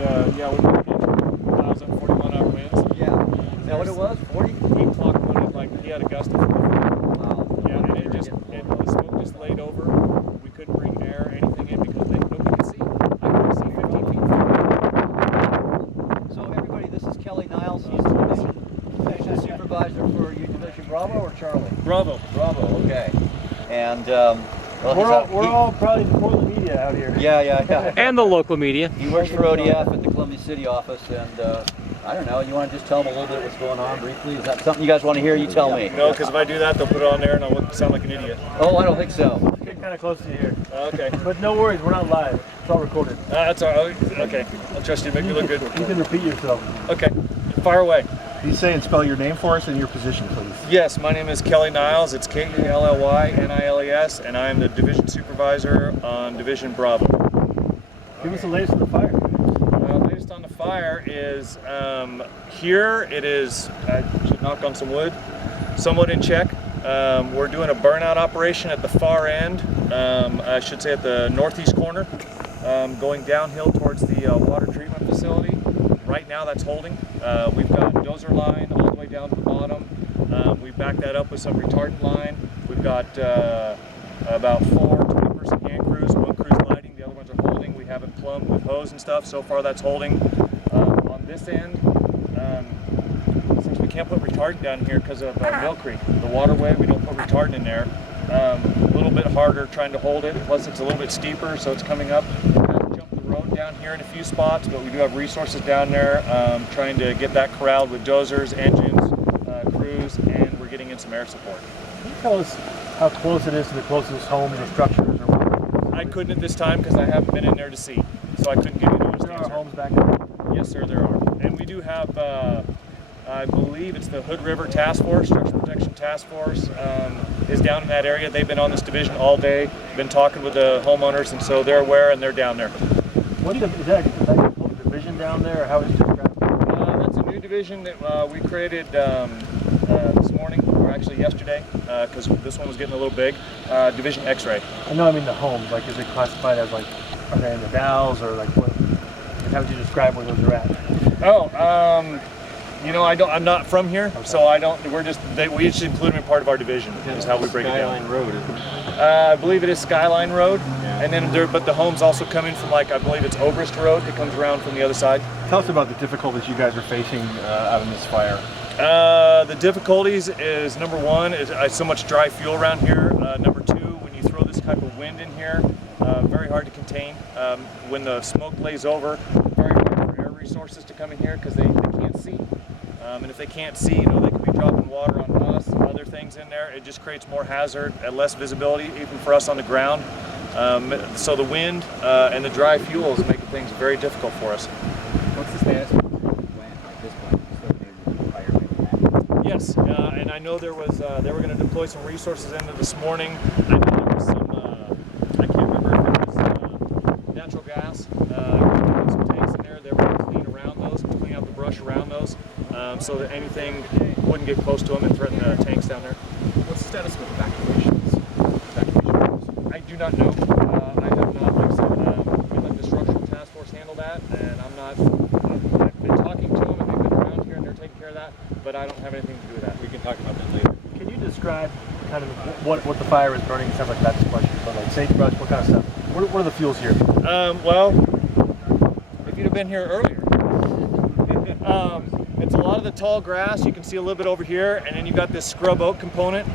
yeah, we were hitting 40 mile-an-hour winds. Yeah. Is that what it was? 40? 8 o'clock when like he had a gust of 40. Wow. Yeah, and the smoke just laid over. We couldn't bring air, anything in because nobody could see. I couldn't see 15 feet. So everybody, this is Kelly Niles. He's the division supervisor for Division Bravo or Charlie? Bravo. Bravo. Okay. And well, we're all probably for the media out here. Yeah. And the local media. He works for ODF at the Columbia City office, and I don't know. You want to just tell them a little bit what's going on briefly? Is that something you guys want to hear? You tell me. No, because if I do that, they'll put it on there and I'll sound like an idiot. Oh, I don't think so. Get kind of close to you here. Okay. But no worries, we're not live. It's all recorded. That's all right. Okay. I'll trust you to make me look good. You can repeat yourself. Okay. Fire away. Please say and spell your name for us and your position, please. Yes, my name is Kelly Niles. It's Kellyniles, and I am the division supervisor on Division Bravo. Give us the latest on the fire. Latest on the fire is here. It is, I should knock on some wood, somewhat in check. We're doing a burnout operation at the far end, I should say at the northeast corner, going downhill towards the water treatment facility. Right now that's holding. We've got dozer line all the way down to the bottom. We backed that up with some retardant line. We've got about 4 20-person hand crews. One crew's lighting, the other ones are holding. We have it plumbed with hose and stuff. So far that's holding. On this end, since we can't put retardant down here because of Mill Creek, the waterway, we don't put retardant in there. A little bit harder trying to hold it, plus it's a little bit steeper, so it's coming up. Road down here in a few spots, but we do have resources down there trying to get that corralled with dozers, engines, crews, and we're getting in some air support. Can you tell us how close it is to the closest homes or structures or whatever? I couldn't at this time because I haven't been in there to see, so I couldn't give you an honest There are answer. homes back there? Yes, sir, there are. And we do have, I believe it's the Hood River Task Force, Structure Protection Task Force, is down in that area. They've been on this division all day, been talking with the homeowners, and so they're aware and they're down there. Is that a division down there, or how is it described? That's a new division that we created this morning, or actually yesterday, because this one was getting a little big. Division X-ray. I know, I mean the homes. Like, is it classified as like, are they in the Dalles, or like what? Like, how would you describe where those are at? Oh, you know, I'm not from here, okay. So I don't. We just include them in part of our division. Is how we break it down. Skyline Road, isn't it? I believe it is Skyline Road, yeah. And then but the homes also come in from, like, I believe it's Obrist Road. It comes around from the other side. Tell us about the difficulties you guys are facing out in this fire. The difficulties is, number one, is so much dry fuel around here. Number two, when you throw this type of wind in here, very hard to contain. When the smoke lays over, very hard for air resources to come in here because they can't see. And if they can't see, you know, they could be dropping water on us and other things in there. It just creates more hazard and less visibility, even for us on the ground. So the wind and the dry fuel is making things very difficult for us. What's the status of the plant, like this plant? Still fire? Yes, and I know there was they were going to deploy some resources into this morning. I know there was some, I can't remember if it was natural gas. Some tanks in there. They were going to clean around those, clean out the brush around those, so that anything wouldn't get close to them and threaten the tanks down there. What's the status of evacuations? I do not know. I have not, like I said, we let the structural task force handle that, and I'm not. I've been talking to them, and they've been around here, and they're taking care of that, but I don't have anything to do with that. We can talk about that later. Can you describe kind of what the fire is burning? It sounds like that's the question. So like sage brush, what kind of stuff? What are the fuels here? Well, if you'd have been here earlier, it's a lot of the tall grass. You can see a little bit over here, and then you've got this scrub oak component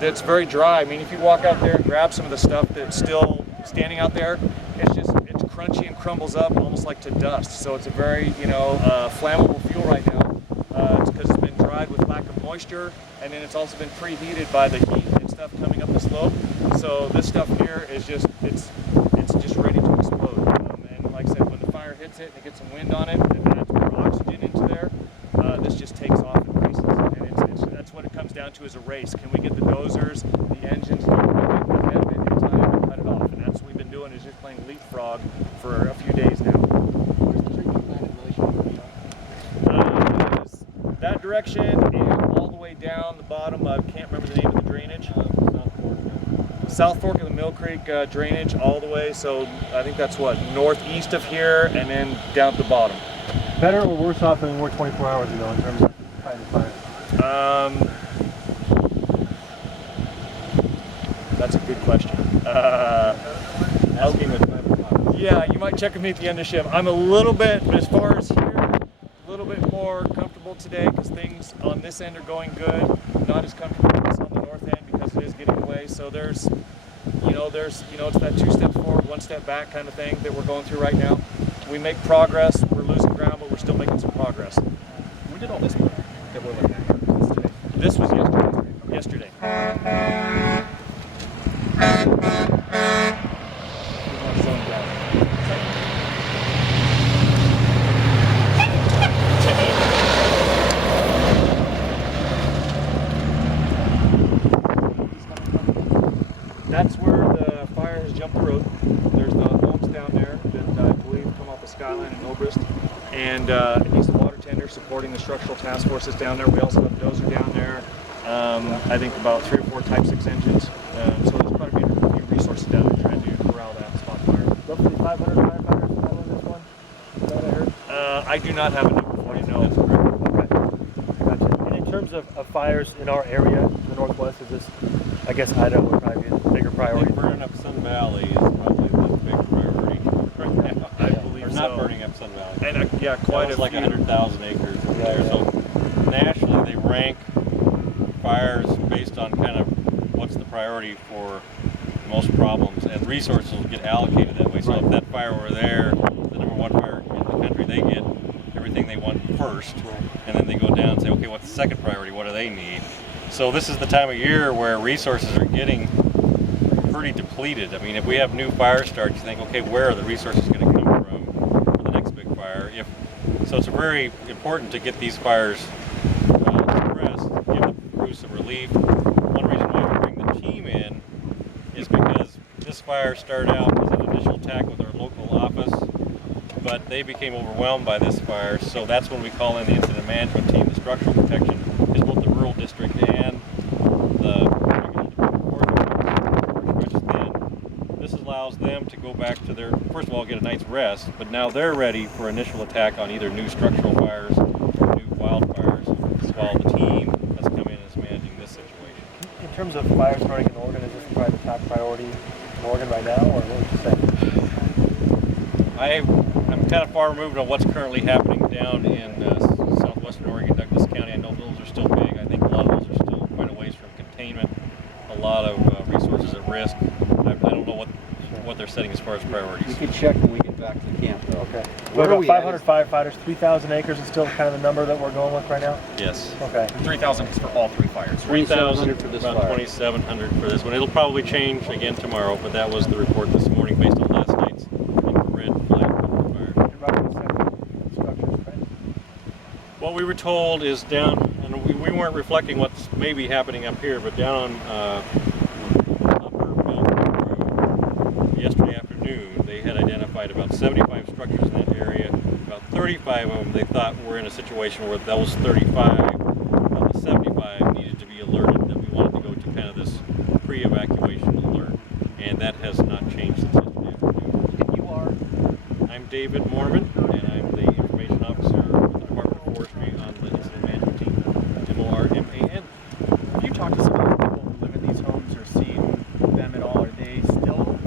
that's very dry. I mean, if you walk out there and grab some of the stuff that's still standing out there, it's crunchy and crumbles up almost like to dust. So it's a very, flammable fuel right now. It's because it's been dried with lack of moisture, and then it's also been preheated by the heat and stuff coming up the slope. So this stuff here is just it's just ready to explode. And like I said, when the fire hits it and it gets some wind on it, and adds more oxygen into there, this just takes off and races. And that's what it comes down to, is a race. Can we get the dozers, the engines, ahead of it in time and cut it off? And that's what we've been doing, is just playing leapfrog for a few days now. Where's the treatment plant in relation to That direction and all the way down the bottom. I can't remember the name of the drainage. South Fork of the Mill Creek drainage all the way. So I think that's what, northeast of here and then down at the bottom. Better or worse off than we were 24 hours ago in terms of fighting the fire? That's a good question. Yeah, you might check with me at the end of shift. I'm a little bit, as far as here, a little bit more comfortable today because things on this end are going good. Not as comfortable as on the north end because it is getting away. So there's it's that 2 steps forward, 1 step back kind of thing that we're going through right now. We make progress. We're losing ground, but we're still making some progress. We did all this work that we're looking at today. This was yesterday. That's where the fire has jumped the road. There's the homes down there that I believe come off the Skyline and Obrist. And it needs the water tender supporting the structural task forces down there. We also have a dozer down there. I think about 3 or 4 Type 6 engines. So there's quite a few resources down there trying to corral that spot fire. Roughly 500 firefighters on this one? Is that what I heard? I do not have a number for you, no. Okay. Gotcha. And in terms of fires in our area, the Northwest, is this, I guess Idaho would probably be a bigger priority. Burning up Sun Valley is probably the big priority right now. I believe Or so. not burning up Sun Valley. And yeah, quite a It's like few. 100,000 acres in there. Yeah. So nationally, they rank fires based on kind of what's the priority for most problems, and resources will get allocated that way. So if that fire were there, the number 1 fire in the country, they get everything they want first, and then they go down and say, okay, what's the second priority? What do they need? So this is the time of year where resources are getting pretty depleted. I mean, if we have new fire starts, you think, okay, where are the resources going to come from for the next big fire? So it's very important to get these fires suppressed, give the crews some relief. One reason why we bring the team in is because this fire started out as an initial attack with our local office, but they became overwhelmed by this fire, so that's when we call in the incident management team. The structural protection is both the rural district and the regular department force stretched thin. This allows them to go back to their, first of all, get a night's rest, but now they're ready for initial attack on either new structural fires or new wildfires, while the team that's come in is managing this situation. In terms of fire starting in Oregon, is this probably the top priority in Oregon right now, or what would you say? I'm kind of far removed on what's currently happening down in southwestern Oregon, Douglas County. I know those are still big. I think a lot of those are still quite a ways from containment. A lot of resources at risk. I don't know what they're setting as far as priorities. We can check when we get back to the camp, though. Okay. Where We're are we about at? 500 firefighters, 3,000 acres is still kind of the number that we're going with right now? Yes. Okay. 3,000 is for all 3 fires. 3,000 for this about fire. 2,700 for this one. It'll probably change again tomorrow, but that was the report this morning based on last night's infrared Blackburn Fire. And roughly 7 structures, right? What we were told is down, and we weren't reflecting what's maybe happening up here, but down on Upper Mill Road yesterday afternoon, they had identified about 75 structures in that area. About 35 of them they thought were in a situation where those 35 of the 75 needed to be alerted, that we wanted to go to kind of this pre-evacuation alert, and that has not changed since yesterday afternoon. And you are? I'm David Mormon, and I'm the information officer with the Department of Forestry on the incident management team, MORMAN. Have you talked to some of the people who live in these homes or seen them at all? Are they still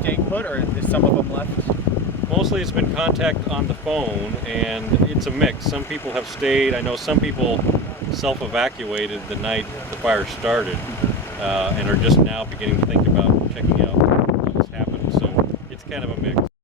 staying put, or is some of them left? Mostly it's been contact on the phone, and it's a mix. Some people have stayed. I know some people self-evacuated the night the fire started and are just now beginning to think about checking out what's happened. So it's kind of a mix.